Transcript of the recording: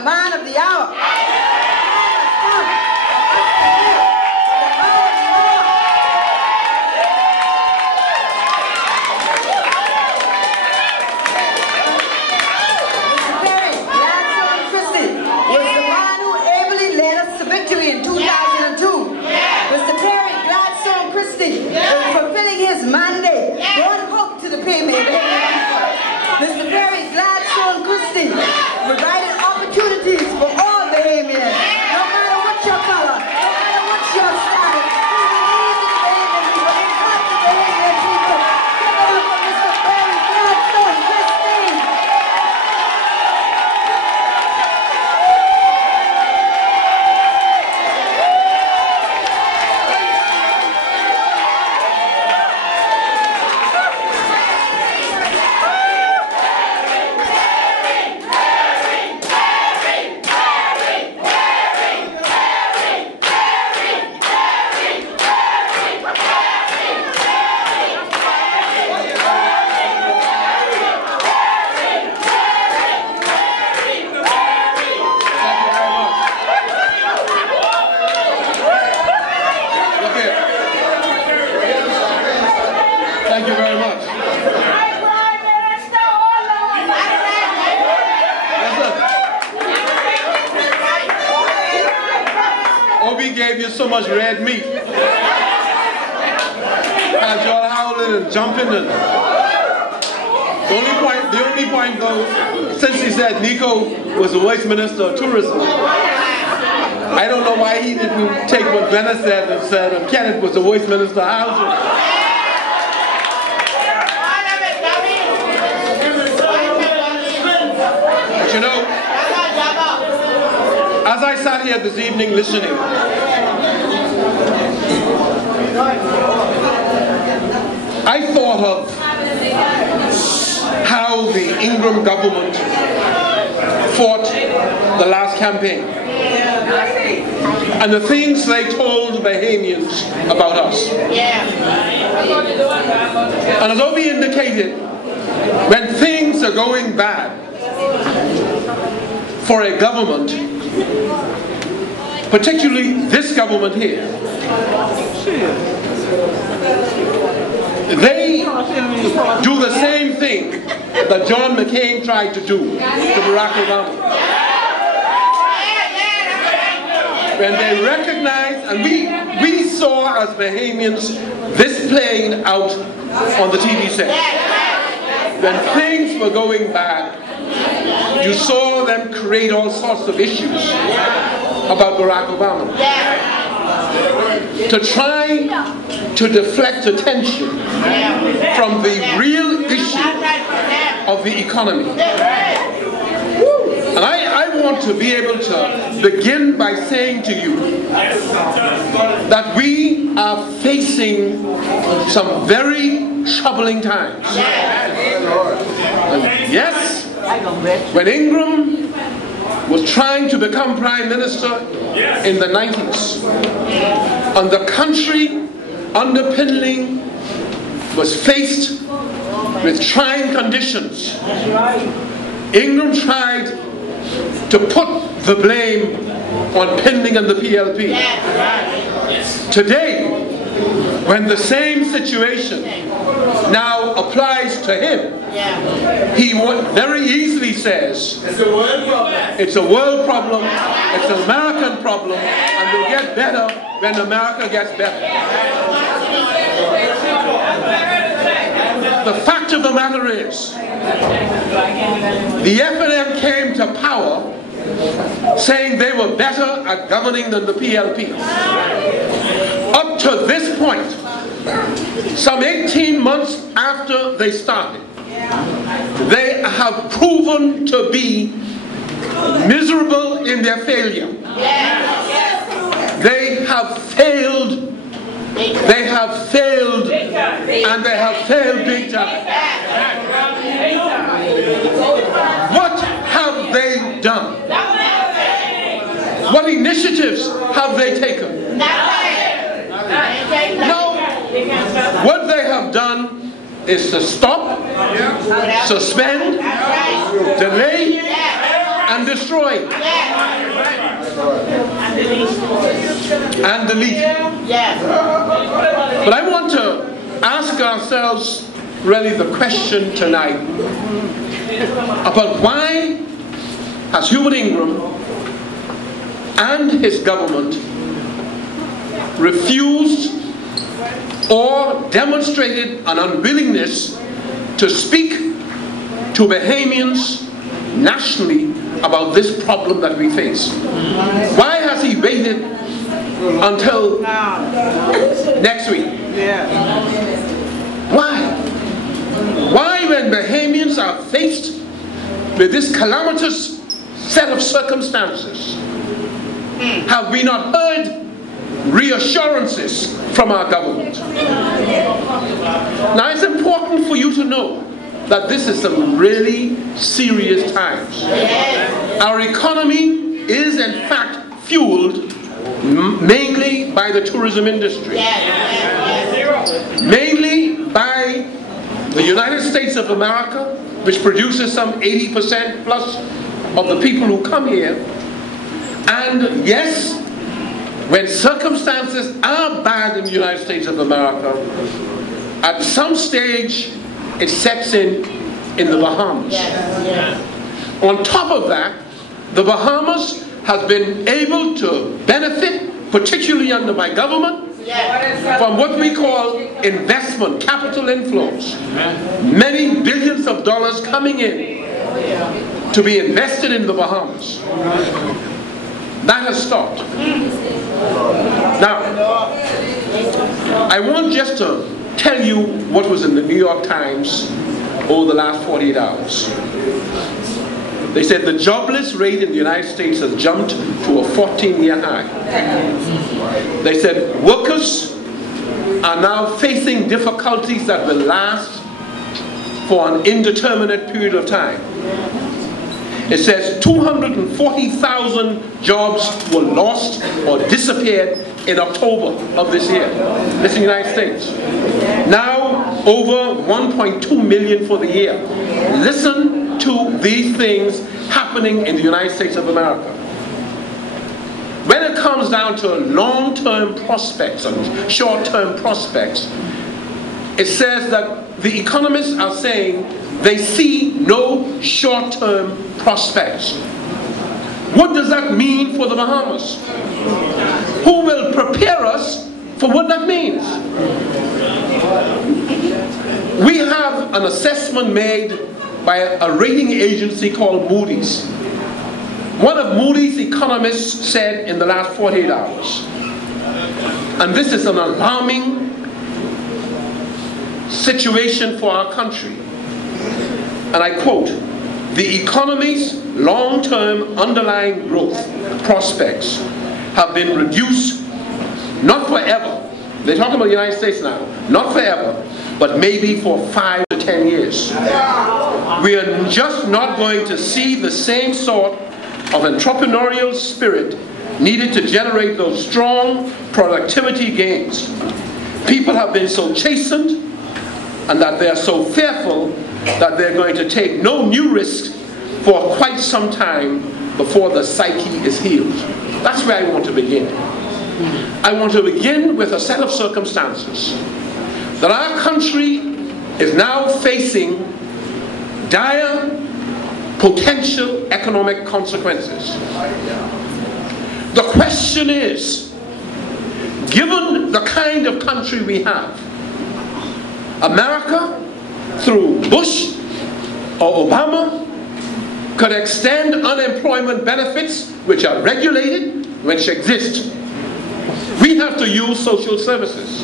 the man of the hour. In 2002, Mr. Perry Gladstone Christie is fulfilling his mandate, brought hope to the payment. Mr. Perry Gladstone Christie provided opportunities for all Bahamians, no matter what your color, no matter what your status. He believes in the Bahamian people, he loves the Bahamian people. Give it up for Mr. Perry Gladstone Christie. So much red meat. Had y'all howling and jumping and the only point though, since he said Nico was the Vice Minister of Tourism, I don't know why he didn't take what Glenna said and said Kenneth was the Vice Minister of Housing. But you know, as I sat here this evening listening, I thought of how the Ingram government fought the last campaign and the things they told the Bahamians about us. And as Obi indicated, when things are going bad for a government, particularly this government here, they do the same thing that John McCain tried to do to Barack Obama. When they recognized, and we saw as Bahamians this playing out on the TV set. When things were going bad, you saw them create all sorts of issues about Barack Obama to try to deflect attention from the real issue of the economy. And I want to be able to begin by saying to you that we are facing some very troubling times. And yes, when Ingram was trying to become Prime Minister in the 90s, and the country under Pinling was faced with trying conditions, Ingram tried to put the blame on Pinling and the PLP. Today, when the same situation now applies to him, he very easily says, it's a world problem, it's a world problem, it's an American problem, and we'll get better when America gets better. The fact of the matter is, the F&M came to power saying they were better at governing than the PLP. Up to this point, some 18 months after they started, they have proven to be miserable in their failure. They have failed. They have failed, and they have failed big time. What have they done? What initiatives have they taken? No. What they have done is to stop, suspend, delay, and destroying. And delete. But I want to ask ourselves really the question tonight about why has Hubert Ingram and his government refused or demonstrated an unwillingness to speak to Bahamians nationally about this problem that we face. Why has he waited until next week? Why? Why, when Bahamians are faced with this calamitous set of circumstances, have we not heard reassurances from our government? Now, it's important for you to know that this is some really serious times. Our economy is in fact fueled mainly by the tourism industry, mainly by the United States of America, which produces some 80% plus of the people who come here. And yes, when circumstances are bad in the United States of America, at some stage it sets in the Bahamas. On top of that, the Bahamas has been able to benefit, particularly under my government, from what we call investment, capital inflows. Many billions of dollars coming in to be invested in the Bahamas. That has stopped. Now, I want just to tell you what was in the New York Times over the last 48 hours. They said the jobless rate in the United States has jumped to a 14-year high. They said workers are now facing difficulties that will last for an indeterminate period of time. It says 240,000 jobs were lost or disappeared in October of this year. This is the United States. Now over 1.2 million for the year. Listen to these things happening in the United States of America. When it comes down to long-term prospects and short-term prospects, it says that the economists are saying they see no short-term prospects. What does that mean for the Bahamas? Who will prepare us for what that means? We have an assessment made by a rating agency called Moody's. One of Moody's economists said in the last 48 hours, and this is an alarming situation for our country, and I quote, "The economy's long-term underlying growth prospects have been reduced, not forever." They're talking about the United States now. Not forever, but maybe for 5 to 10 years. We are just not going to see the same sort of entrepreneurial spirit needed to generate those strong productivity gains. People have been so chastened and that they are so fearful that they're going to take no new risks for quite some time before the psyche is healed. That's where I want to begin. I want to begin with a set of circumstances that our country is now facing dire potential economic consequences. The question is, given the kind of country we have, America, through Bush or Obama, could extend unemployment benefits which are regulated, which exist. We have to use social services.